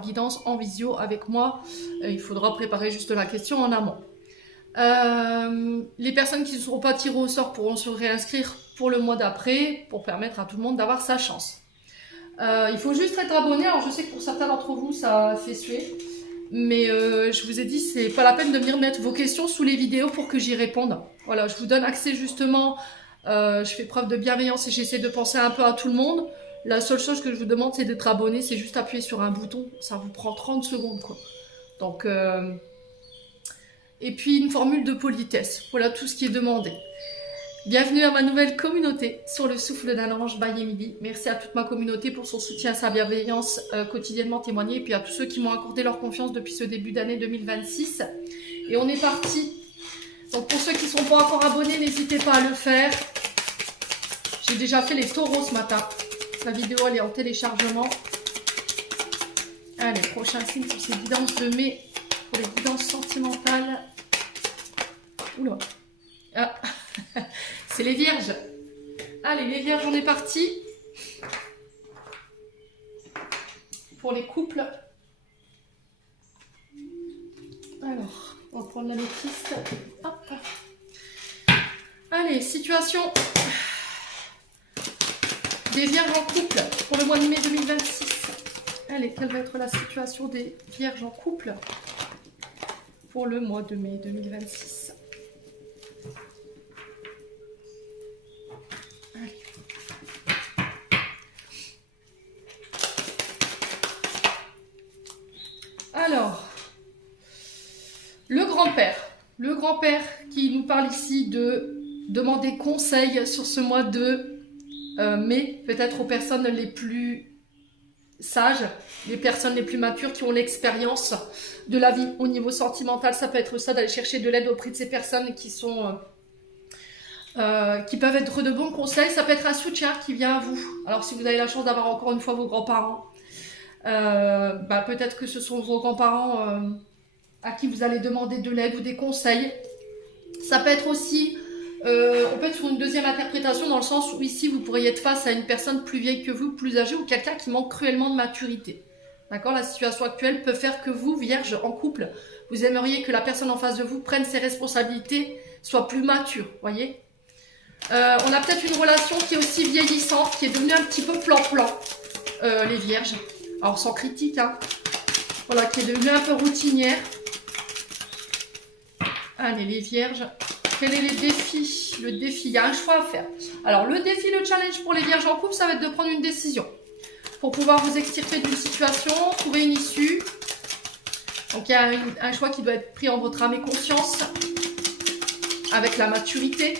avoir guidance en visio avec moi. Il faudra préparer juste la question en amont. Les personnes qui ne seront pas tirées au sort pourront se réinscrire pour le mois d'après pour permettre à tout le monde d'avoir sa chance. Il faut juste être abonné. Alors je sais que pour certains d'entre vous ça fait suer, mais je vous ai dit c'est pas la peine de venir mettre vos questions sous les vidéos pour que j'y réponde. Voilà, je vous donne accès justement. Je fais preuve de bienveillance et j'essaie de penser un peu à tout le monde. La seule chose que je vous demande c'est d'être abonné, c'est juste appuyer sur un bouton, ça vous prend 30 secondes quoi. Donc et puis une formule de politesse, voilà tout ce qui est demandé. Bienvenue à ma nouvelle communauté sur le souffle d'un ange by Emily. Merci à toute ma communauté pour son soutien, sa bienveillance quotidiennement témoignée, et puis à tous ceux qui m'ont accordé leur confiance depuis ce début d'année 2026. Et on est parti. Donc pour ceux qui ne sont pas encore abonnés, n'hésitez pas à le faire. J'ai déjà fait les taureaux ce matin. La vidéo elle est en téléchargement. Allez, prochain signe pour ces guidances de mai, pour les guidances sentimentales. Oula. Ah. C'est les vierges. Allez, les vierges, on est parti. Pour les couples. Alors, on va prendre la métiste. Hop. Allez, situation des vierges en couple pour le mois de mai 2026. Allez, quelle va être la situation des vierges en couple pour le mois de mai 2026? Alors, le grand-père qui nous parle ici de demander conseil sur ce mois de mai, peut-être aux personnes les plus sages, les personnes les plus matures qui ont l'expérience de la vie au niveau sentimental. Ça peut être ça, d'aller chercher de l'aide auprès de ces personnes qui sont qui peuvent être de bons conseils. Ça peut être un soutien qui vient à vous. Alors si vous avez la chance d'avoir encore une fois vos grands-parents, peut-être que ce sont vos grands-parents à qui vous allez demander de l'aide ou des conseils. Ça peut être aussi, on peut être sur une deuxième interprétation dans le sens où ici vous pourriez être face à une personne plus vieille que vous, plus âgée, ou quelqu'un qui manque cruellement de maturité. D'accord? La situation actuelle peut faire que vous, vierge en couple, vous aimeriez que la personne en face de vous prenne ses responsabilités, soit plus mature, voyez? On a peut-être une relation qui est aussi vieillissante, qui est devenue un petit peu plan-plan, les vierges. Alors sans critique, hein. Voilà, qui est devenue un peu routinière. Allez, les vierges, quels sont les défis? Le défi, il y a un choix à faire. Alors le défi, le challenge pour les vierges en couple, ça va être de prendre une décision. Pour pouvoir vous extirper d'une situation, trouver une issue. Donc il y a un choix qui doit être pris en votre âme et conscience, avec la maturité.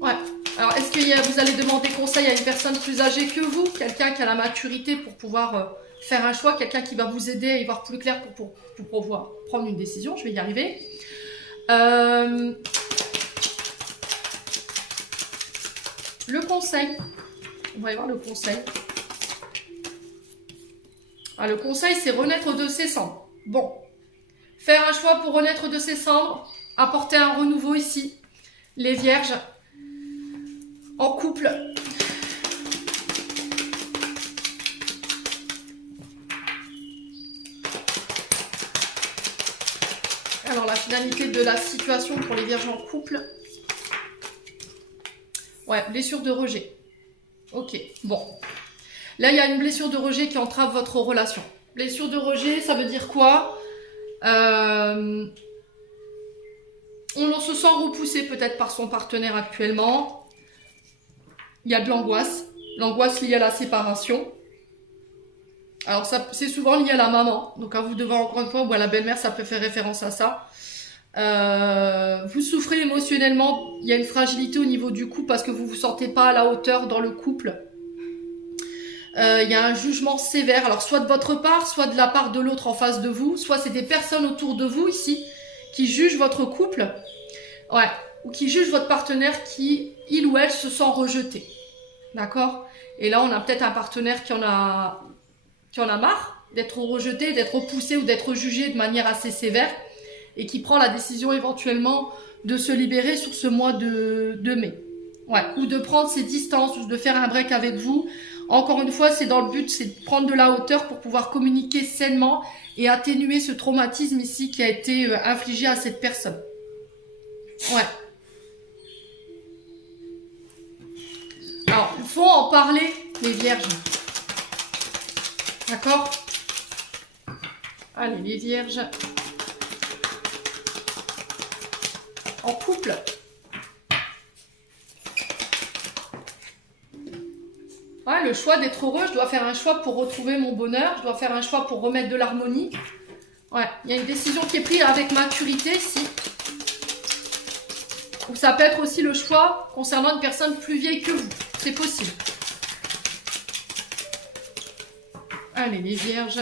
Ouais. Alors, est-ce que vous allez demander conseil à une personne plus âgée que vous, quelqu'un qui a la maturité pour pouvoir faire un choix, quelqu'un qui va vous aider à y voir plus clair pour pouvoir prendre une décision? Je vais y arriver. Le conseil. On va y voir le conseil. Ah, le conseil, c'est renaître de ses cendres. Bon. Faire un choix pour renaître de ses cendres, apporter un renouveau ici. Les vierges en couple. Alors la finalité de la situation pour les vierges en couple. Ouais, blessure de rejet. Ok, bon. Là, il y a une blessure de rejet qui entrave votre relation. Blessure de rejet, ça veut dire quoi? On se sent repoussé peut-être par son partenaire actuellement. Il y a de l'angoisse. L'angoisse liée à la séparation. Alors, c'est souvent lié à la maman. Donc, à vous de voir encore une fois, ou à la belle-mère, ça peut faire référence à ça. Vous souffrez émotionnellement. Il y a une fragilité au niveau du couple parce que vous ne vous sentez pas à la hauteur dans le couple. Il y a un jugement sévère. Alors, soit de votre part, soit de la part de l'autre en face de vous. Soit c'est des personnes autour de vous ici qui jugent votre couple. Ouais. Ou qui jugent votre partenaire qui, il ou elle, se sent rejeté. D'accord? Et là, on a peut-être un partenaire qui en a marre d'être rejeté, d'être repoussé ou d'être jugé de manière assez sévère et qui prend la décision éventuellement de se libérer sur ce mois de mai. Ouais. Ou de prendre ses distances ou de faire un break avec vous Encore une fois, c'est dans le but, c'est de prendre de la hauteur pour pouvoir communiquer sainement et atténuer ce traumatisme ici qui a été infligé à cette personne. Ouais. Alors, il faut en parler, les vierges. D'accord? Allez, les vierges. En couple. Ouais, le choix d'être heureux, je dois faire un choix pour retrouver mon bonheur, je dois faire un choix pour remettre de l'harmonie. Ouais, il y a une décision qui est prise avec maturité ici. Ou ça peut être aussi le choix concernant une personne plus vieille que vous. C'est possible. Allez, les vierges.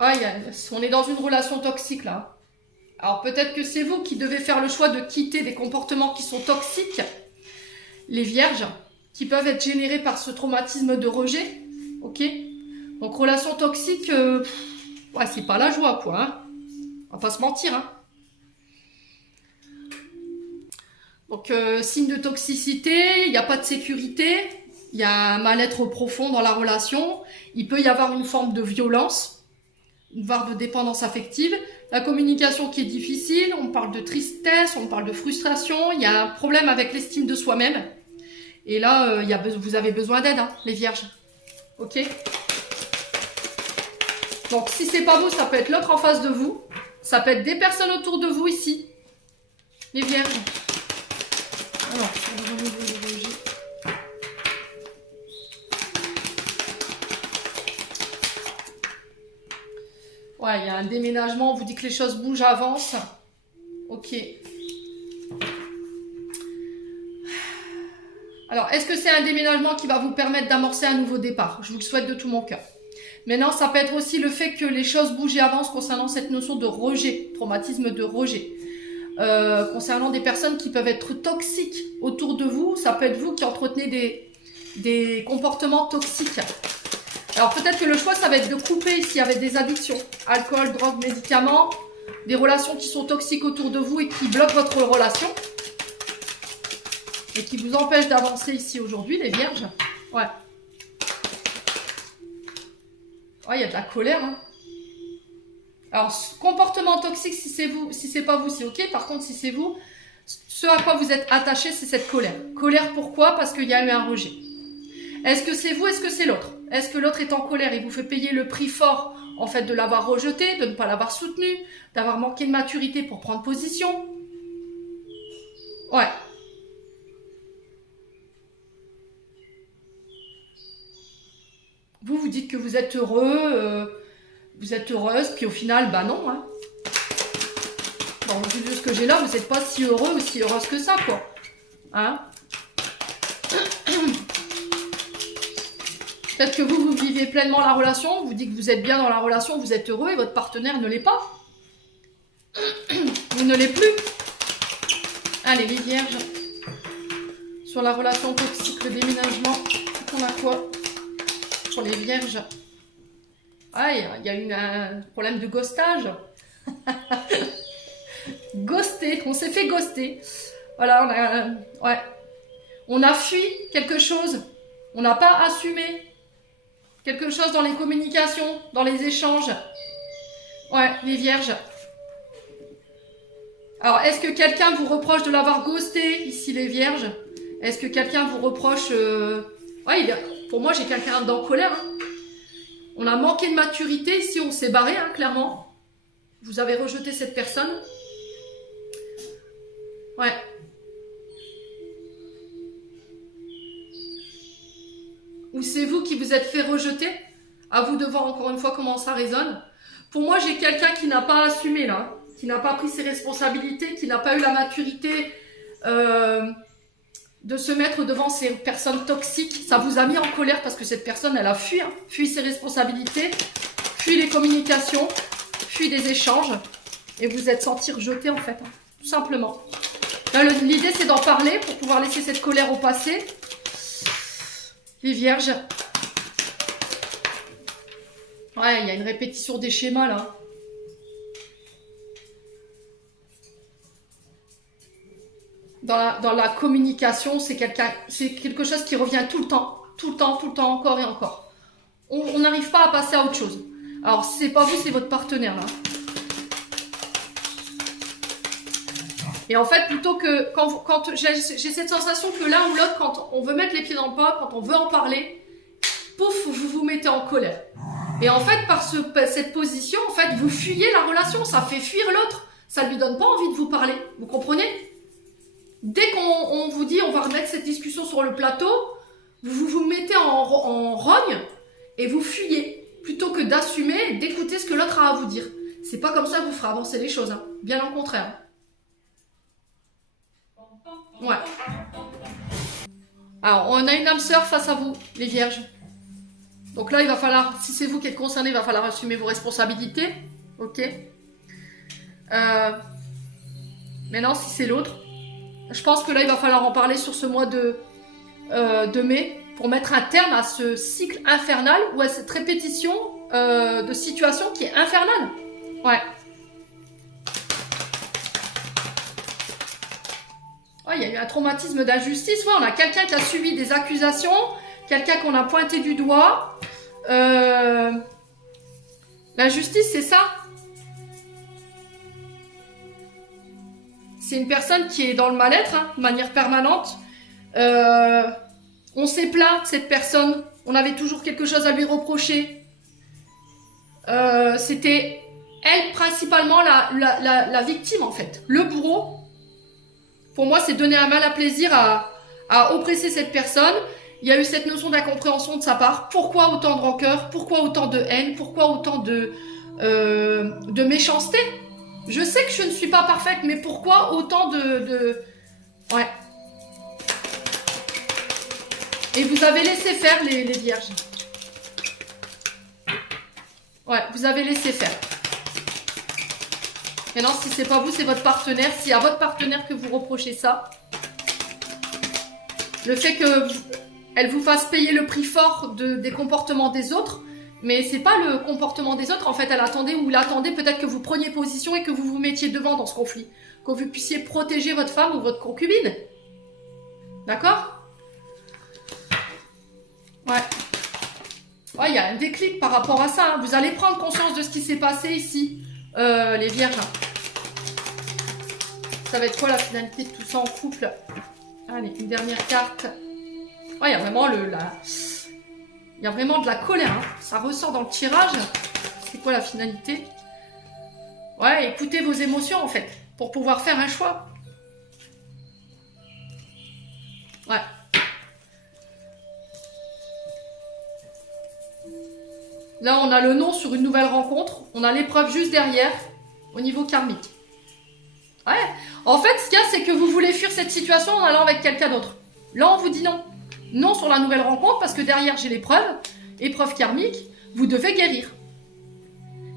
Ah, on est dans une relation toxique là. Alors peut-être que c'est vous qui devez faire le choix de quitter des comportements qui sont toxiques. Les vierges, qui peuvent être générés par ce traumatisme de rejet. Ok? Donc relation toxique, ouais, c'est pas la joie quoi. Hein. On va pas se mentir. Hein. Donc signe de toxicité, il n'y a pas de sécurité, il y a un mal-être profond dans la relation. Il peut y avoir une forme de violence, voire de dépendance affective. La communication qui est difficile, on parle de tristesse, on parle de frustration. Il y a un problème avec l'estime de soi-même. Et là, vous avez besoin d'aide, hein, les vierges. Ok? Donc, si c'est pas vous, ça peut être l'autre en face de vous. Ça peut être des personnes autour de vous ici. Les vierges. Alors, on va remettre le rejet. Ouais, il y a un déménagement. On vous dit que les choses bougent, avancent. Ok. Alors, est-ce que c'est un déménagement qui va vous permettre d'amorcer un nouveau départ? Je vous le souhaite de tout mon cœur. Maintenant, ça peut être aussi le fait que les choses bougent et avancent concernant cette notion de rejet, traumatisme de rejet. Concernant des personnes qui peuvent être toxiques autour de vous, ça peut être vous qui entretenez des comportements toxiques. Alors, peut-être que le choix, ça va être de couper ici avec des addictions, alcool, drogue, médicaments, des relations qui sont toxiques autour de vous et qui bloquent votre relation. Et qui vous empêche d'avancer ici aujourd'hui, les vierges. Ouais. Ouais, il y a de la colère. Hein. Alors, comportement toxique, si c'est vous, si c'est pas vous, c'est ok. Par contre, si c'est vous, ce à quoi vous êtes attaché, c'est cette colère. Colère, pourquoi? Parce qu'il y a eu un rejet. Est-ce que c'est vous? Est-ce que c'est l'autre? Est-ce que l'autre est en colère et vous fait payer le prix fort, en fait, de l'avoir rejeté, de ne pas l'avoir soutenu, d'avoir manqué de maturité pour prendre position? Ouais. Vous dites que vous êtes heureux, vous êtes heureuse, puis au final, bah non. Hein. Bon, vu de ce que j'ai là, vous n'êtes pas si heureux ou si heureuse que ça, quoi. Hein? Peut-être que vous vivez pleinement la relation, vous dites que vous êtes bien dans la relation, vous êtes heureux et votre partenaire ne l'est pas. Il ne l'est plus. Allez, les vierges. Sur la relation toxique, le déménagement, on a quoi? Pour les vierges. Ah, il y a eu un problème de ghostage. Ghosté, on s'est fait ghoster. Voilà, on a fui quelque chose. On n'a pas assumé quelque chose dans les communications, dans les échanges. Ouais, les vierges. Alors, est-ce que quelqu'un vous reproche de l'avoir ghosté, ici les vierges? Est-ce que quelqu'un vous reproche... Ouais, pour moi, j'ai quelqu'un en colère. Hein. On a manqué de maturité. Ici, on s'est barré, hein, clairement. Vous avez rejeté cette personne. Ouais. Ou c'est vous qui vous êtes fait rejeter. À vous de voir encore une fois comment ça résonne. Pour moi, j'ai quelqu'un qui n'a pas assumé, là. Qui n'a pas pris ses responsabilités, qui n'a pas eu la maturité... de se mettre devant ces personnes toxiques. Ça vous a mis en colère parce que cette personne, elle a fui, hein, fui ses responsabilités, fui les communications, fui des échanges, et vous êtes senti rejeté en fait, hein, tout simplement. L'idée, c'est d'en parler pour pouvoir laisser cette colère au passé. Les vierges. Ouais, il y a une répétition des schémas là. dans la communication, c'est quelque chose qui revient tout le temps, encore et encore. On n'arrive pas à passer à autre chose. Alors, c'est pas vous, c'est votre partenaire, là. Et en fait, plutôt que quand j'ai cette sensation que l'un ou l'autre, quand on veut mettre les pieds dans le plat, quand on veut en parler, pouf, vous vous mettez en colère. Et en fait, par cette position, en fait, vous fuyez la relation, ça fait fuir l'autre. Ça lui donne pas envie de vous parler. Vous comprenez? Dès qu'on vous dit on va remettre cette discussion sur le plateau, vous vous mettez en rogne et vous fuyez. Plutôt que d'assumer, d'écouter ce que l'autre a à vous dire. C'est pas comme ça que vous ferez avancer les choses, hein. Bien au contraire. Ouais. Alors, on a une âme sœur face à vous, les vierges. Donc là, il va falloir, si c'est vous qui êtes concerné, il va falloir assumer vos responsabilités. Ok. Maintenant, si c'est l'autre, je pense que là, il va falloir en parler sur ce mois de mai pour mettre un terme à ce cycle infernal ou à cette répétition de situation qui est infernale. Ouais. Oh, il y a eu un traumatisme d'injustice. Ouais, on a quelqu'un qui a subi des accusations, quelqu'un qu'on a pointé du doigt. L'injustice, c'est ça. C'est une personne qui est dans le mal-être, hein, de manière permanente. On s'est plaint de cette personne. On avait toujours quelque chose à lui reprocher. C'était elle, principalement, la victime, en fait. Le bourreau. Pour moi, c'est donner un mal à plaisir à oppresser cette personne. Il y a eu cette notion d'incompréhension de sa part. Pourquoi autant de rancœur? Pourquoi autant de haine? Pourquoi autant de méchanceté? Je sais que je ne suis pas parfaite, mais pourquoi autant Ouais. Et vous avez laissé faire les vierges. Ouais, vous avez laissé faire. Maintenant, si c'est pas vous, c'est votre partenaire. Si à votre partenaire que vous reprochez ça, le fait qu'elle vous fasse payer le prix fort des comportements des autres, mais c'est pas le comportement des autres. En fait, elle attendait ou il attendait peut-être que vous preniez position et que vous vous mettiez devant dans ce conflit. Que vous puissiez protéger votre femme ou votre concubine. D'accord? Ouais. Ouais, il y a un déclic par rapport à ça. Hein. Vous allez prendre conscience de ce qui s'est passé ici, les vierges. Ça va être quoi la finalité de tout ça en couple? Allez, une dernière carte. Ouais, il y a vraiment il y a vraiment de la colère. Hein. Ça ressort dans le tirage. C'est quoi la finalité? Ouais, écoutez vos émotions en fait, pour pouvoir faire un choix. Ouais. Là, on a le non sur une nouvelle rencontre. On a l'épreuve juste derrière, au niveau karmique. Ouais. En fait, ce qu'il y a, c'est que vous voulez fuir cette situation en allant avec quelqu'un d'autre. Là, on vous dit non. Non sur la nouvelle rencontre, parce que derrière, j'ai l'épreuve. Épreuve karmique. Vous devez guérir.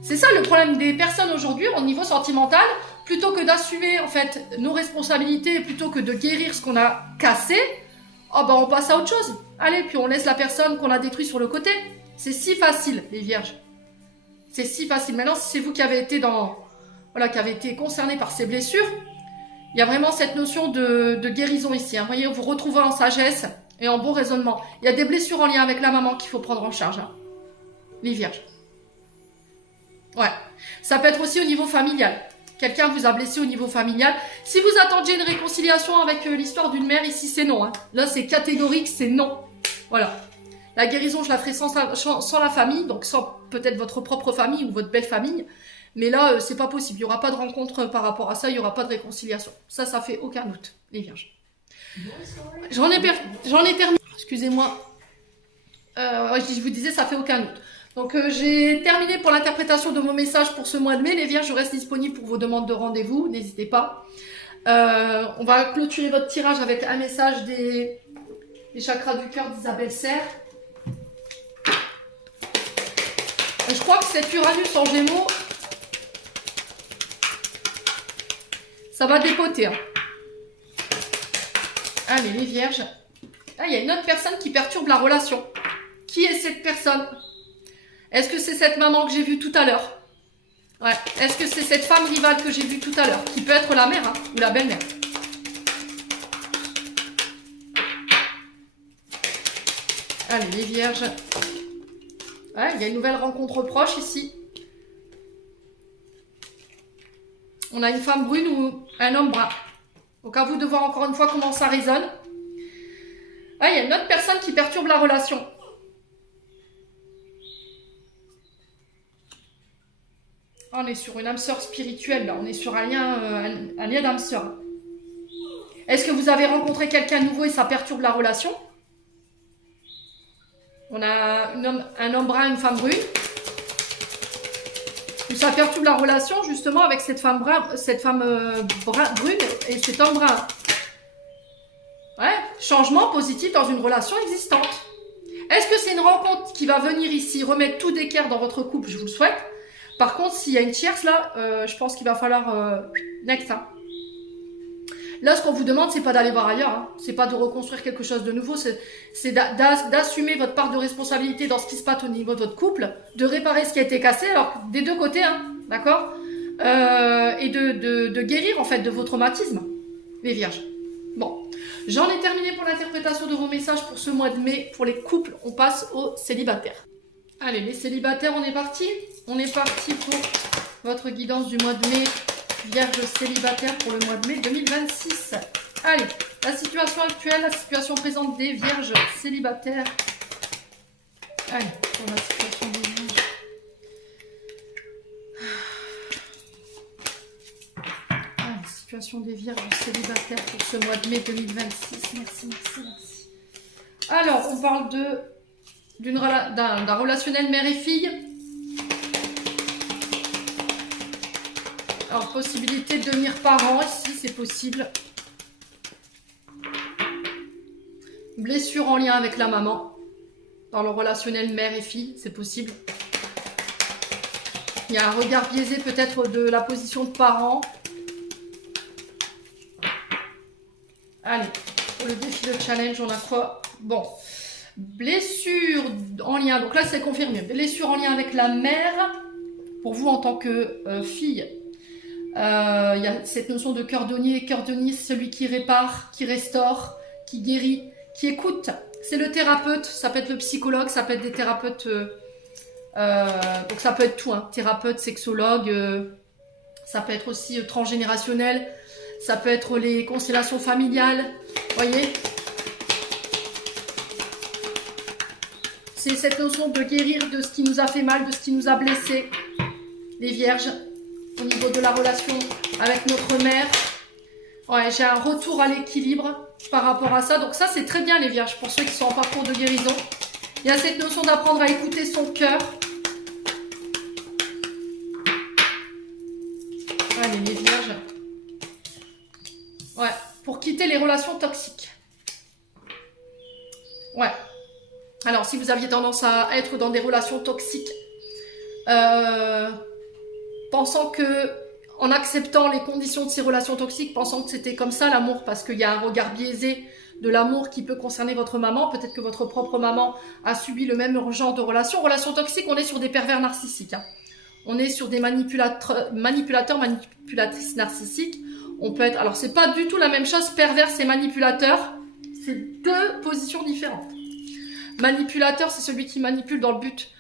C'est ça le problème des personnes aujourd'hui, au niveau sentimental. Plutôt que d'assumer, en fait, nos responsabilités, plutôt que de guérir ce qu'on a cassé, oh ben, on passe à autre chose. Allez, puis on laisse la personne qu'on a détruite sur le côté. C'est si facile, les vierges. C'est si facile. Maintenant, si c'est vous qui avez été qui avez été concerné par ces blessures, il y a vraiment cette notion de guérison ici. Hein. Vous voyez, vous retrouvez en sagesse et en bon raisonnement. Il y a des blessures en lien avec la maman qu'il faut prendre en charge. Hein. Les vierges. Ouais. Ça peut être aussi au niveau familial. Quelqu'un vous a blessé au niveau familial. Si vous attendiez une réconciliation avec l'histoire d'une mère, ici, c'est non. Hein. Là, c'est catégorique, c'est non. Voilà. La guérison, je la ferai sans la famille, donc sans peut-être votre propre famille ou votre belle famille. Mais là, c'est pas possible. Il n'y aura pas de rencontre par rapport à ça, il n'y aura pas de réconciliation. Ça fait aucun doute, les vierges. J'en ai terminé. Excusez-moi. Je vous disais, ça fait aucun doute. Donc, j'ai terminé pour l'interprétation de vos messages pour ce mois de mai. Les vierges, je reste disponible pour vos demandes de rendez-vous. N'hésitez pas. On va clôturer votre tirage avec un message des chakras du cœur d'Isabelle Serre. Je crois que cet Uranus en Gémeaux, ça va dépoter. Hein. Allez, les vierges. Ah, il y a une autre personne qui perturbe la relation. Qui est cette personne? Est-ce que c'est cette maman que j'ai vue tout à l'heure? Ouais. Est-ce que c'est cette femme rivale que j'ai vue tout à l'heure? Qui peut être la mère, hein, ou la belle-mère. Allez, les vierges. Ouais, il y a une nouvelle rencontre proche ici. On a une femme brune ou un homme brun. Donc à vous de voir encore une fois comment ça résonne. Ah, il y a une autre personne qui perturbe la relation. On est sur une âme sœur spirituelle, là. On est sur un lien d'âme sœur. Est-ce que vous avez rencontré quelqu'un de nouveau et ça perturbe la relation? On a un homme brun, une femme brune. Ou ça perturbe la relation justement avec cette femme brune et cet homme brun. Ouais, changement positif dans une relation existante. Est-ce que c'est une rencontre qui va venir ici remettre tout d'équerre dans votre couple? Je vous le souhaite. Par contre, s'il y a une tierce là, je pense qu'il va falloir next. Hein. Là, ce qu'on vous demande, c'est pas d'aller voir ailleurs. Hein. C'est pas de reconstruire quelque chose de nouveau. C'est d'assumer votre part de responsabilité dans ce qui se passe au niveau de votre couple, de réparer ce qui a été cassé, alors des deux côtés, hein, d'accord, et de guérir en fait de vos traumatismes, les vierges. Bon, j'en ai terminé pour l'interprétation de vos messages pour ce mois de mai. Pour les couples, on passe aux célibataires. Allez, les célibataires, on est parti. On est parti pour votre guidance du mois de mai. Vierge célibataire pour le mois de mai 2026. Allez, la situation actuelle, la situation présente des vierges célibataires. Allez, pour la situation des vierges. Allez, situation des vierges célibataires pour ce mois de mai 2026. Merci. Alors, on parle d'un relationnel mère et fille. Alors, possibilité de devenir parent, ici, c'est possible. Blessure en lien avec la maman. Dans le relationnel mère et fille, c'est possible. Il y a un regard biaisé peut-être de la position de parent. Allez, pour le défi de challenge, on a quoi? Bon, blessure en lien, donc là c'est confirmé. Blessure en lien avec la mère, pour vous en tant que fille. Il y a cette notion de cordonnier. Cordonnier, c'est celui qui répare, qui restaure, qui guérit, qui écoute. C'est le thérapeute, ça peut être le psychologue, ça peut être des thérapeutes, donc ça peut être tout, hein, thérapeute, sexologue, ça peut être aussi transgénérationnel, ça peut être les constellations familiales, voyez. C'est cette notion de guérir de ce qui nous a fait mal, de ce qui nous a blessés, les vierges. Au niveau de la relation avec notre mère. Ouais, j'ai un retour à l'équilibre par rapport à ça. Donc ça, c'est très bien les vierges, pour ceux qui sont en parcours de guérison. Il y a cette notion d'apprendre à écouter son cœur. Allez, les vierges. Ouais, pour quitter les relations toxiques. Ouais. Alors, si vous aviez tendance à être dans des relations toxiques, pensant que, en acceptant les conditions de ces relations toxiques, pensant que c'était comme ça l'amour, parce qu'il y a un regard biaisé de l'amour qui peut concerner votre maman, peut-être que votre propre maman a subi le même genre de relation. Relations toxiques, on est sur des pervers narcissiques. Hein. On est sur des manipulateurs, manipulatrices narcissiques. On peut être, alors c'est pas du tout la même chose, pervers et manipulateur, c'est deux positions différentes. Manipulateur, c'est celui qui manipule dans le but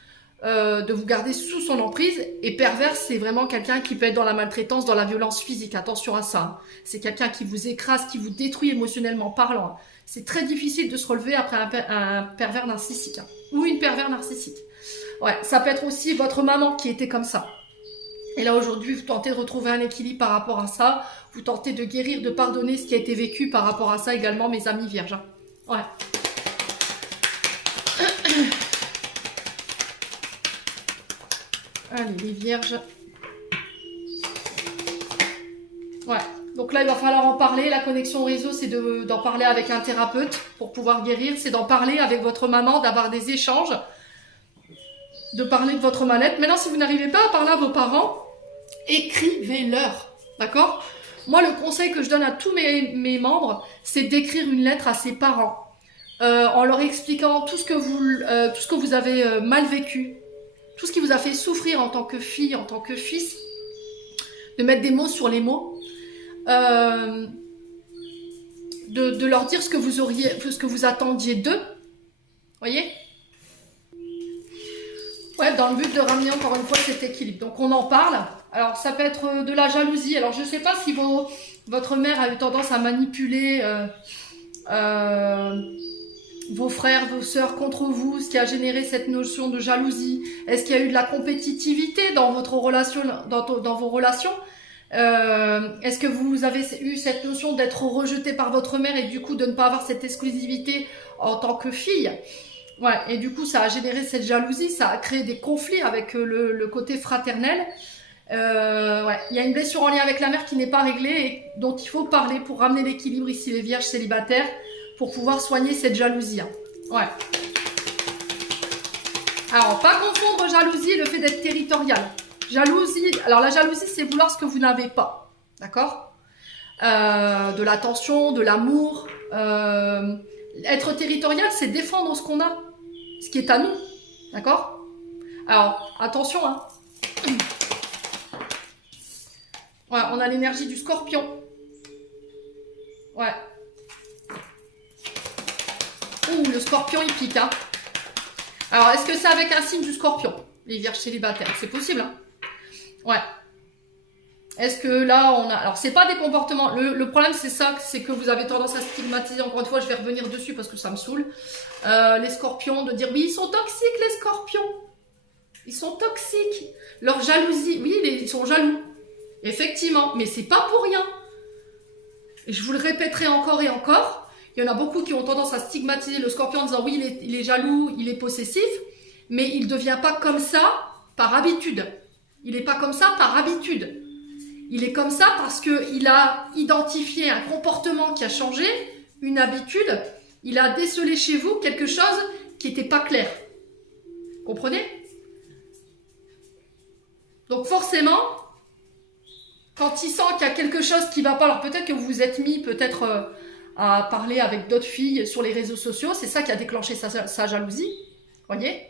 de vous garder sous son emprise, et pervers, c'est vraiment quelqu'un qui peut être dans la maltraitance, dans la violence physique. Attention à ça. Hein. C'est quelqu'un qui vous écrase, qui vous détruit émotionnellement parlant. Hein. C'est très difficile de se relever après un pervers narcissique, hein, ou une pervers narcissique. Ouais, ça peut être aussi votre maman qui était comme ça. Et là aujourd'hui, vous tentez de retrouver un équilibre par rapport à ça. Vous tentez de guérir, de pardonner ce qui a été vécu par rapport à ça également, mes amis vierges. Hein. Ouais. Allez, les vierges. Ouais, donc là, il va falloir en parler. La connexion au réseau, c'est d'en parler avec un thérapeute pour pouvoir guérir. C'est d'en parler avec votre maman, d'avoir des échanges, de parler de votre mal-être. Maintenant, si vous n'arrivez pas à parler à vos parents, écrivez-leur, d'accord? Moi, le conseil que je donne à tous mes membres, c'est d'écrire une lettre à ses parents en leur expliquant tout ce que vous avez mal vécu, tout ce qui vous a fait souffrir en tant que fille, en tant que fils, de mettre des mots sur les mots, de leur dire ce que vous attendiez d'eux, voyez, fait, dans le but de ramener encore une fois cet équilibre. Donc, on en parle. Alors, ça peut être de la jalousie. Alors, je ne sais pas si votre mère a eu tendance à manipuler vos frères, vos sœurs contre vous, ce qui a généré cette notion de jalousie. Est-ce qu'il y a eu de la compétitivité dans votre relation, dans vos relations? Est-ce que vous avez eu cette notion d'être rejeté par votre mère et du coup de ne pas avoir cette exclusivité en tant que fille? Ouais, et du coup ça a généré cette jalousie, ça a créé des conflits avec le côté fraternel. Ouais, il y a une blessure en lien avec la mère qui n'est pas réglée et dont il faut parler pour ramener l'équilibre ici les vierges célibataires, pour pouvoir soigner cette jalousie. Hein. Ouais. Alors, pas confondre jalousie et le fait d'être territorial. Jalousie, alors la jalousie, c'est vouloir ce que vous n'avez pas. D'accord? De l'attention, de l'amour. Être territorial, c'est défendre ce qu'on a, ce qui est à nous. D'accord? Alors, attention, hein. Ouais, on a l'énergie du scorpion. Ouais. Ouh, le scorpion, il pique, hein. Alors, est-ce que c'est avec un signe du scorpion, les vierges célibataires? C'est possible, hein. Ouais. Est-ce que là, on a... Alors, c'est pas des comportements... Le problème, c'est ça, c'est que vous avez tendance à stigmatiser. Encore une fois, je vais revenir dessus parce que ça me saoule. Les scorpions, de dire, oui, ils sont toxiques, les scorpions. Ils sont toxiques. Leur jalousie, oui, ils sont jaloux. Effectivement, mais c'est pas pour rien. Et je vous le répéterai encore et encore. Il y en a beaucoup qui ont tendance à stigmatiser le scorpion en disant oui, il est jaloux, il est possessif, mais il ne devient pas comme ça par habitude. Il n'est pas comme ça par habitude. Il est comme ça parce qu'il a identifié un comportement qui a changé, une habitude. Il a décelé chez vous quelque chose qui n'était pas clair. Comprenez? Donc forcément, quand il sent qu'il y a quelque chose qui ne va pas, alors peut-être que vous vous êtes mis peut-être à parler avec d'autres filles sur les réseaux sociaux, c'est ça qui a déclenché sa jalousie, voyez?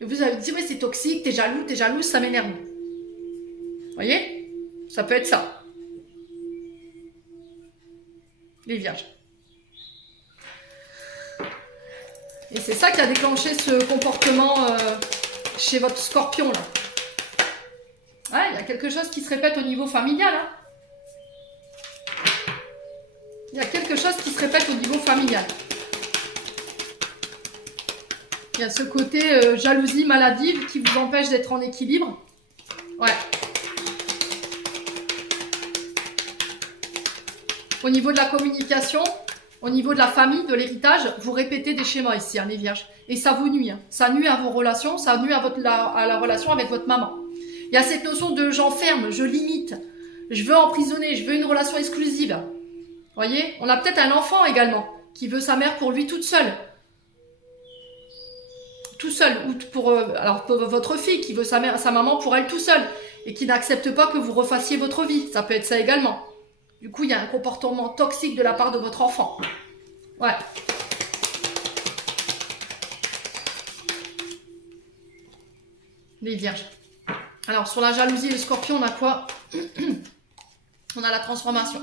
Et vous avez dit, mais c'est toxique, t'es jalouse, ça m'énerve. Voyez? Ça peut être ça. Les vierges. Et c'est ça qui a déclenché ce comportement chez votre scorpion, là. Ouais, il y a quelque chose qui se répète au niveau familial, hein. Il y a quelque chose qui se répète au niveau familial. Il y a ce côté jalousie maladive qui vous empêche d'être en équilibre. Ouais. Au niveau de la communication, au niveau de la famille, de l'héritage, vous répétez des schémas ici, hein, les vierges. Et ça vous nuit. Hein. Ça nuit à vos relations, ça nuit à la relation avec votre maman. Il y a cette notion de j'enferme, je limite, je veux emprisonner, je veux une relation exclusive. Voyez, on a peut-être un enfant également qui veut sa mère pour lui toute seule. Tout seul. Ou pour votre fille qui veut sa maman pour elle tout seule et qui n'accepte pas que vous refassiez votre vie. Ça peut être ça également. Du coup, il y a un comportement toxique de la part de votre enfant. Ouais. Les vierges. Alors, sur la jalousie et le scorpion, on a quoi? On a la transformation.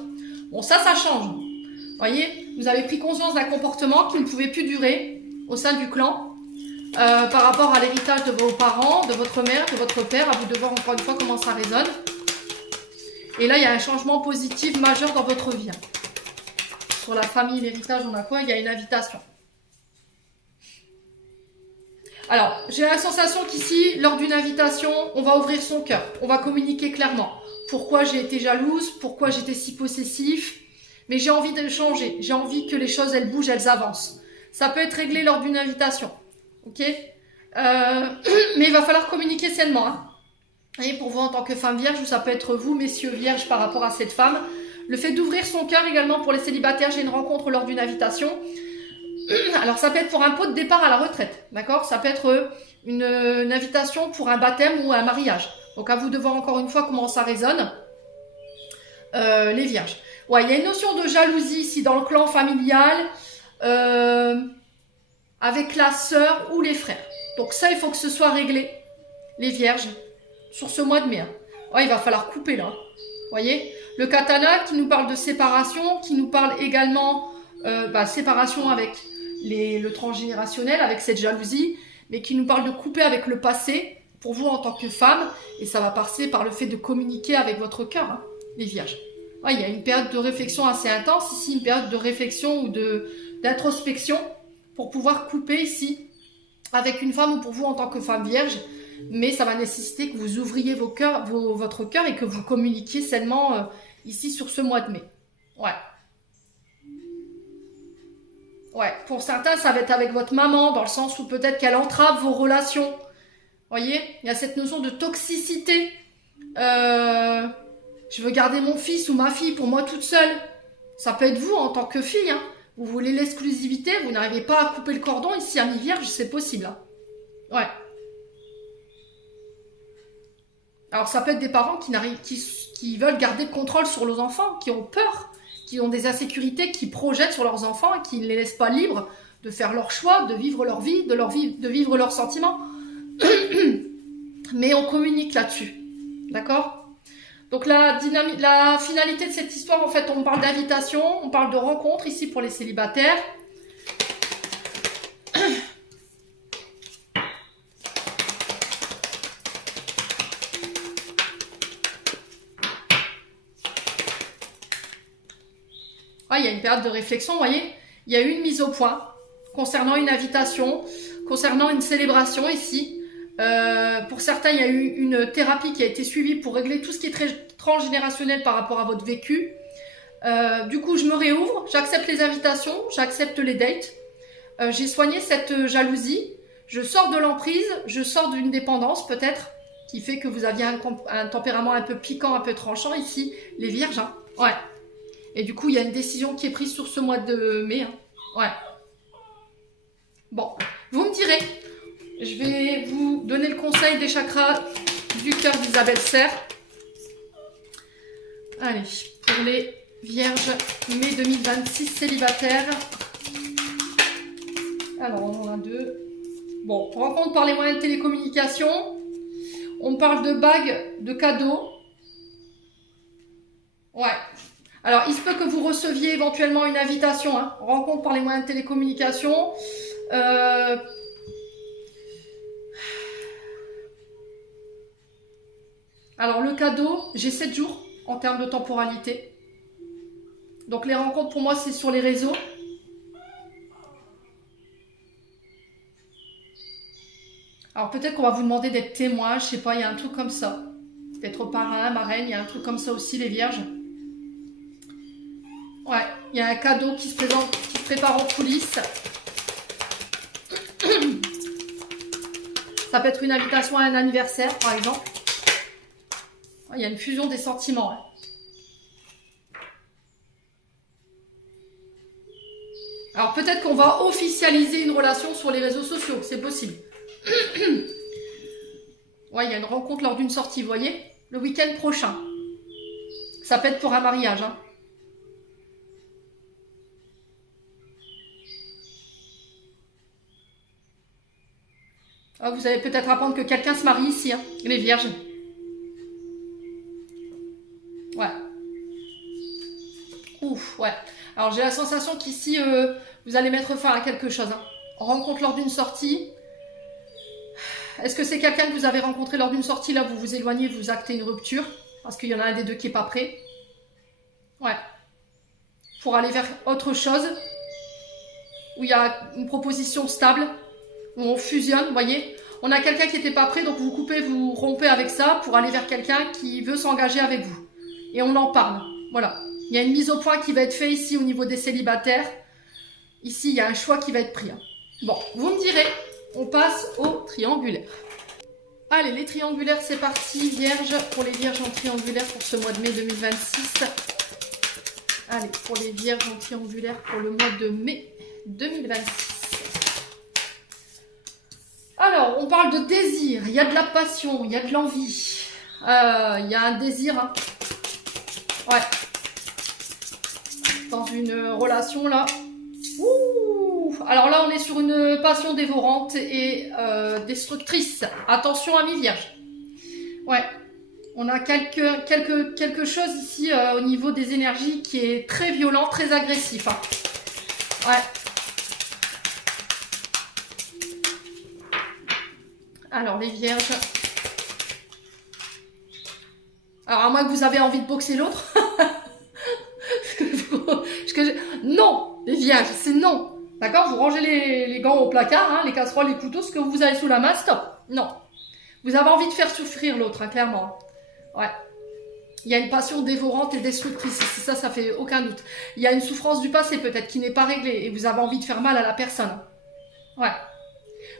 Bon, ça change. Vous voyez, vous avez pris conscience d'un comportement qui ne pouvait plus durer au sein du clan par rapport à l'héritage de vos parents, de votre mère, de votre père. À vous de voir encore une fois comment ça résonne. Et là, il y a un changement positif majeur dans votre vie. Sur la famille, l'héritage, on a quoi? Il y a une invitation. Alors, j'ai la sensation qu'ici, lors d'une invitation, on va ouvrir son cœur. On va communiquer clairement. Pourquoi j'ai été jalouse, pourquoi j'étais si possessif, mais j'ai envie de changer, j'ai envie que les choses, elles bougent, elles avancent. Ça peut être réglé lors d'une invitation, ok? Mais il va falloir communiquer sainement. Hein. Et pour vous, en tant que femme vierge, ou ça peut être vous, messieurs vierges, par rapport à cette femme, le fait d'ouvrir son cœur également pour les célibataires, j'ai une rencontre lors d'une invitation. Alors, ça peut être pour un pot de départ à la retraite, d'accord? Ça peut être une invitation pour un baptême ou un mariage. Donc, à vous de voir encore une fois comment ça résonne. Les vierges. Ouais, il y a une notion de jalousie ici dans le clan familial avec la sœur ou les frères. Donc, ça, il faut que ce soit réglé, les vierges, sur ce mois de mai. Ouais, il va falloir couper là. Vous voyez? Le katana qui nous parle de séparation, qui nous parle également séparation avec le transgénérationnel, avec cette jalousie, mais qui nous parle de couper avec le passé, pour vous en tant que femme, et ça va passer par le fait de communiquer avec votre cœur, hein, les vierges. Ouais, il y a une période de réflexion assez intense ici, une période de réflexion ou d'introspection, pour pouvoir couper ici, avec une femme ou pour vous en tant que femme vierge, mais ça va nécessiter que vous ouvriez votre cœur et que vous communiquiez sainement ici sur ce mois de mai. Ouais. Ouais, pour certains, ça va être avec votre maman, dans le sens où peut-être qu'elle entrave vos relations. Voyez, il y a cette notion de toxicité. Je veux garder mon fils ou ma fille pour moi toute seule. Ça peut être vous en tant que fille, hein. Vous voulez l'exclusivité, vous n'arrivez pas à couper le cordon. Ici, à mi-vierge, c'est possible. Hein. Ouais. Alors, ça peut être des parents qui veulent garder le contrôle sur leurs enfants, qui ont peur, qui ont des insécurités, qui projettent sur leurs enfants et qui ne les laissent pas libres de faire leur choix, de vivre leur vie, de vivre leurs sentiments. Mais on communique là-dessus. D'accord ? Donc la finalité de cette histoire, en fait, on parle d'invitation, on parle de rencontre ici pour les célibataires. Ah, il y a une période de réflexion, vous voyez. Il y a eu une mise au point concernant une invitation, concernant une célébration ici. Pour certains, il y a eu une thérapie qui a été suivie pour régler tout ce qui est très transgénérationnel par rapport à votre vécu. Du coup, je me réouvre, j'accepte les invitations, j'accepte les dates. J'ai soigné cette jalousie, je sors de l'emprise, je sors d'une dépendance peut-être, qui fait que vous aviez un tempérament un peu piquant, un peu tranchant ici, les vierges. Hein. Ouais. Et du coup, il y a une décision qui est prise sur ce mois de mai. Hein. Ouais. Bon, vous me direz, je vais vous donner le conseil des chakras du cœur d'Isabelle Serre. Allez, pour les vierges mai 2026 célibataires. Alors, on en a deux. Bon, rencontre par les moyens de télécommunication. On parle de bagues, de cadeaux. Ouais. Alors, il se peut que vous receviez éventuellement une invitation. Hein. Rencontre par les moyens de télécommunication. Alors, le cadeau, j'ai 7 jours en termes de temporalité. Donc, les rencontres, pour moi, c'est sur les réseaux. Alors, peut-être qu'on va vous demander d'être témoin. Je sais pas, il y a un truc comme ça. D'être parrain, marraine, il y a un truc comme ça aussi, les vierges. Ouais, il y a un cadeau qui se présente, qui se prépare en coulisses. Ça peut être une invitation à un anniversaire, par exemple. Il y a une fusion des sentiments. Hein. Alors, peut-être qu'on va officialiser une relation sur les réseaux sociaux. C'est possible. Ouais, il y a une rencontre lors d'une sortie, vous voyez, le week-end prochain. Ça peut être pour un mariage. Hein. Ah, vous allez peut-être apprendre que quelqu'un se marie ici, hein, les vierges. Ouais. Ouf, ouais. Alors, j'ai la sensation qu'ici, vous allez mettre fin à quelque chose. Hein. Rencontre lors d'une sortie. Est-ce que c'est quelqu'un que vous avez rencontré lors d'une sortie, là, vous vous éloignez, vous actez une rupture, parce qu'il y en a un des deux qui n'est pas prêt. Ouais. Pour aller vers autre chose, où il y a une proposition stable, où on fusionne, vous voyez. On a quelqu'un qui n'était pas prêt, donc vous coupez, vous rompez avec ça, pour aller vers quelqu'un qui veut s'engager avec vous. Et on en parle, voilà. Il y a une mise au point qui va être faite ici, au niveau des célibataires. Ici, il y a un choix qui va être pris. Hein. Bon, vous me direz... On passe au triangulaire. Allez, les triangulaires, c'est parti. Vierge, pour les vierges en triangulaire pour ce mois de mai 2026. Allez, pour les vierges en triangulaire pour le mois de mai 2026. Alors, on parle de désir. Il y a de la passion, il y a de l'envie. Il y a un désir. Hein. Ouais. Dans une relation, là. Ouh! Alors là, on est sur une passion dévorante et destructrice. Attention, amis vierges. Ouais. On a quelque chose ici au niveau des énergies qui est très violent, très agressif. Hein. Ouais. Alors, les vierges. Alors, à moins que vous avez envie de boxer l'autre. Non, les vierges, c'est non. D'accord? Vous rangez les gants au placard, hein, les casseroles, les couteaux, ce que vous avez sous la main, stop. Non. Vous avez envie de faire souffrir l'autre, hein, clairement. Ouais. Il y a une passion dévorante et destructrice. Ça fait aucun doute. Il y a une souffrance du passé peut-être qui n'est pas réglée et vous avez envie de faire mal à la personne. Ouais.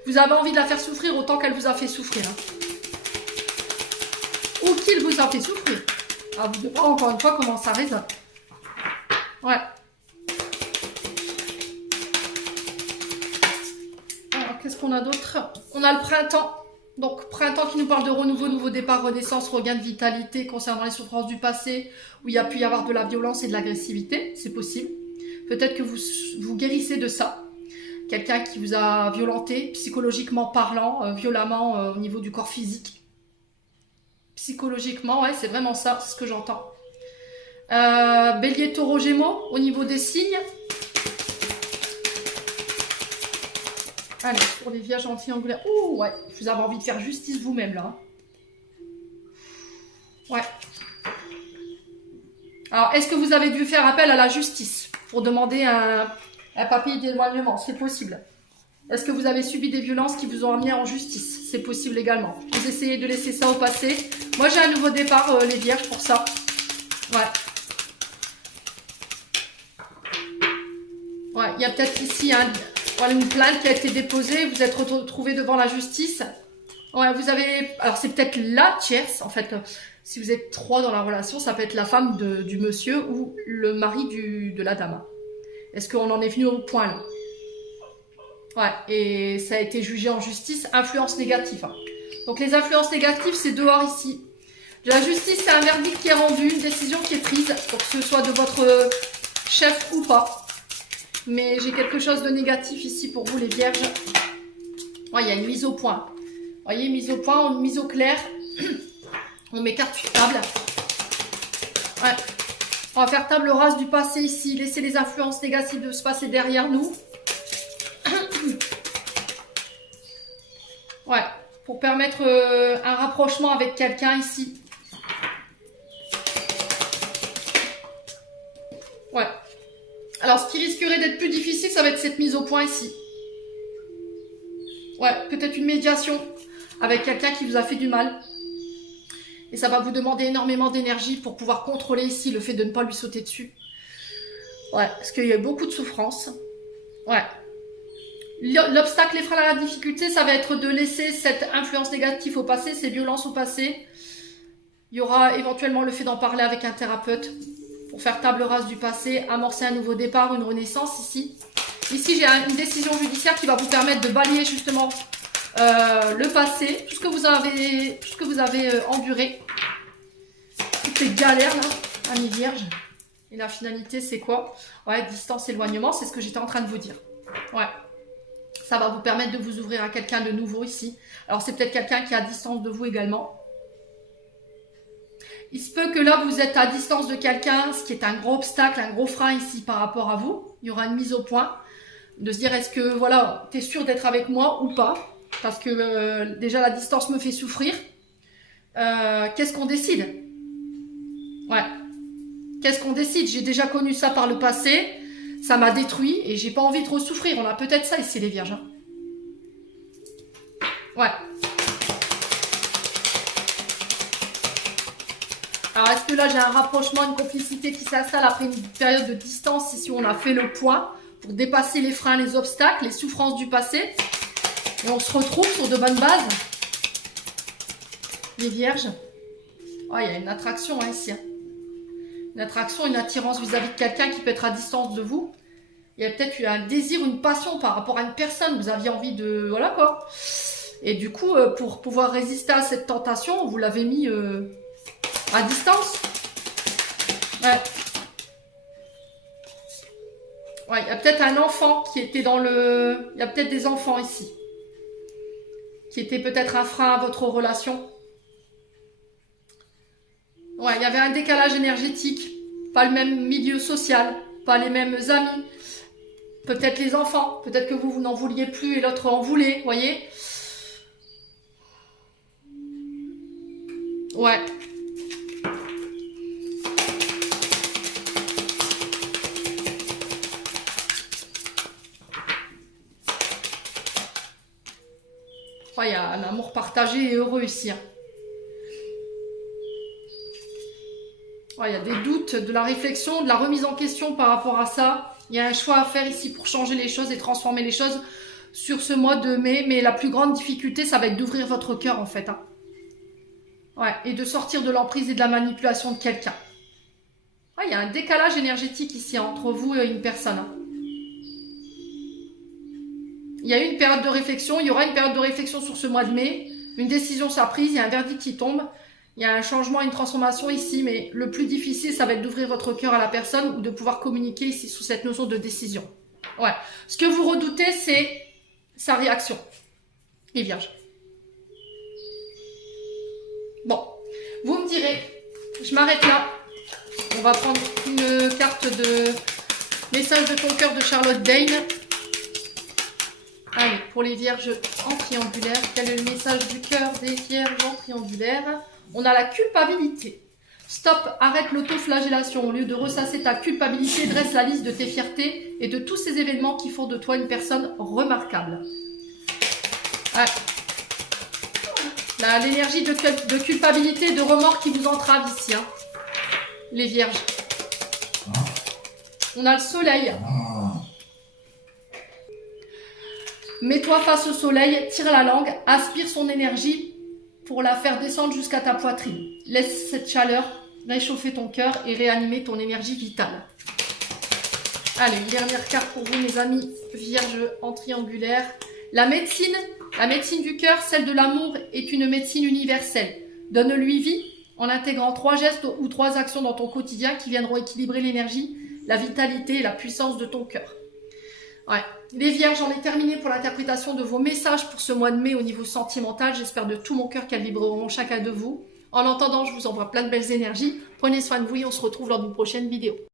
Vous avez envie de la faire souffrir autant qu'elle vous a fait souffrir. Hein. Ou qu'il vous a fait souffrir. Alors, vous devez voir encore une fois comment ça résonne. Ouais. Alors, qu'est-ce qu'on a d'autre? On a le printemps. Donc, printemps qui nous parle de renouveau, nouveau départ, renaissance, regain de vitalité concernant les souffrances du passé, où il y a pu y avoir de la violence et de l'agressivité. C'est possible. Peut-être que vous guérissez de ça. Quelqu'un qui vous a violenté, psychologiquement parlant, violemment au niveau du corps physique. Psychologiquement, ouais, c'est vraiment ça, c'est ce que j'entends. Bélier, taureau, gémeaux, au niveau des signes. Allez, pour les vierges anti-angulaires. Ouh, ouais, vous avez envie de faire justice vous-même, là. Ouais. Alors, est-ce que vous avez dû faire appel à la justice pour demander un papier d'éloignement? C'est possible. Est-ce que vous avez subi des violences qui vous ont amené en justice? C'est possible également. Vous essayez de laisser ça au passé. Moi, j'ai un nouveau départ, les vierges, pour ça. Ouais. Ouais, il y a peut-être ici une plainte qui a été déposée. Vous êtes retrouvé devant la justice. Ouais, vous avez... Alors, c'est peut-être la tierce, en fait. Si vous êtes trois dans la relation, ça peut être la femme du monsieur ou le mari de la dame. Est-ce qu'on en est venu au point, là? Ouais, et ça a été jugé en justice, influence négative. Hein. Donc les influences négatives, c'est dehors ici. La justice, c'est un verdict qui est rendu, une décision qui est prise, pour que ce soit de votre chef ou pas. Mais j'ai quelque chose de négatif ici pour vous, les vierges. Ouais, il y a une mise au point. Vous voyez, mise au point, une mise au clair. On met carte sur table. Ouais. On va faire table rase du passé ici, laisser les influences négatives de se passer derrière nous. Ouais, pour permettre un rapprochement avec quelqu'un ici. Ouais. Alors, ce qui risquerait d'être plus difficile, ça va être cette mise au point ici. Ouais, peut-être une médiation avec quelqu'un qui vous a fait du mal. Et ça va vous demander énormément d'énergie pour pouvoir contrôler ici le fait de ne pas lui sauter dessus. Ouais, parce qu'il y a beaucoup de souffrance. Ouais. L'obstacle, les freins à la difficulté, ça va être de laisser cette influence négative au passé, ces violences au passé. Il y aura éventuellement le fait d'en parler avec un thérapeute pour faire table rase du passé, amorcer un nouveau départ, une renaissance ici. Ici, j'ai une décision judiciaire qui va vous permettre de balayer justement le passé, tout ce que vous avez enduré. Toutes ces galères là, amis vierges. Et la finalité, c'est quoi? Ouais, distance, éloignement, c'est ce que j'étais en train de vous dire. Ouais. Ça va vous permettre de vous ouvrir à quelqu'un de nouveau ici. Alors, c'est peut-être quelqu'un qui est à distance de vous également. Il se peut que là, vous êtes à distance de quelqu'un, ce qui est un gros obstacle, un gros frein ici par rapport à vous. Il y aura une mise au point. De se dire, est-ce que, voilà, tu es sûr d'être avec moi ou pas? Parce que déjà, la distance me fait souffrir. Qu'est-ce qu'on décide? Ouais. Qu'est-ce qu'on décide? J'ai déjà connu ça par le passé. Ça m'a détruit et j'ai pas envie de re-souffrir. On a peut-être ça ici, les vierges. Hein. Ouais. Alors, est-ce que là, j'ai un rapprochement, une complicité qui s'installe après une période de distance, ici, on a fait le point pour dépasser les freins, les obstacles, les souffrances du passé. Et on se retrouve sur de bonnes bases. Les vierges. Oh, il y a une attraction hein, ici. Hein. Une attraction, une attirance vis-à-vis de quelqu'un qui peut être à distance de vous. Il y a peut-être eu un désir, une passion par rapport à une personne. Vous aviez envie de... Voilà quoi. Et du coup, pour pouvoir résister à cette tentation, vous l'avez mis à distance. Ouais. Ouais, il y a peut-être un enfant qui était dans le... Il y a peut-être des enfants ici. Qui étaient peut-être un frein à votre relation. Ouais, il y avait un décalage énergétique. Pas le même milieu social. Pas les mêmes amis. Peut-être les enfants. Peut-être que vous n'en vouliez plus et l'autre en voulait. Voyez. Ouais. Il y a un amour partagé et heureux ici. Il y a des doutes, de la réflexion, de la remise en question par rapport à ça. Il y a un choix à faire ici pour changer les choses et transformer les choses sur ce mois de mai. Mais la plus grande difficulté, ça va être d'ouvrir votre cœur en fait. Ouais, et de sortir de l'emprise et de la manipulation de quelqu'un. Il y a un décalage énergétique ici entre vous et une personne. Il y a eu une période de réflexion, il y aura une période de réflexion sur ce mois de mai. Une décision sera prise, il y a un verdict qui tombe. Il y a un changement, une transformation ici, mais le plus difficile, ça va être d'ouvrir votre cœur à la personne ou de pouvoir communiquer ici sous cette notion de décision. Ouais. Ce que vous redoutez, c'est sa réaction. Les vierges. Bon, vous me direz, je m'arrête là. On va prendre une carte de message de ton cœur de Charlotte Dane. Allez, pour les vierges en triangulaire, quel est le message du cœur des vierges en triangulaire? On a la culpabilité. Stop, arrête l'autoflagellation. Au lieu de ressasser ta culpabilité, dresse la liste de tes fiertés et de tous ces événements qui font de toi une personne remarquable. Ouais. L'énergie de culpabilité, de remords qui vous entrave ici, hein. Les vierges. On a le soleil. Mets-toi face au soleil, tire la langue, aspire son énergie pour la faire descendre jusqu'à ta poitrine. Laisse cette chaleur réchauffer ton cœur et réanimer ton énergie vitale. Allez, une dernière carte pour vous, mes amis vierges en triangulaire. La médecine du cœur, celle de l'amour, est une médecine universelle. Donne-lui vie en intégrant 3 gestes ou 3 actions dans ton quotidien qui viendront équilibrer l'énergie, la vitalité et la puissance de ton cœur. Ouais. Les vierges, j'en ai terminé pour l'interprétation de vos messages pour ce mois de mai au niveau sentimental. J'espère de tout mon cœur qu'elles vibreront chacun de vous. En attendant, je vous envoie plein de belles énergies. Prenez soin de vous et on se retrouve lors d'une prochaine vidéo.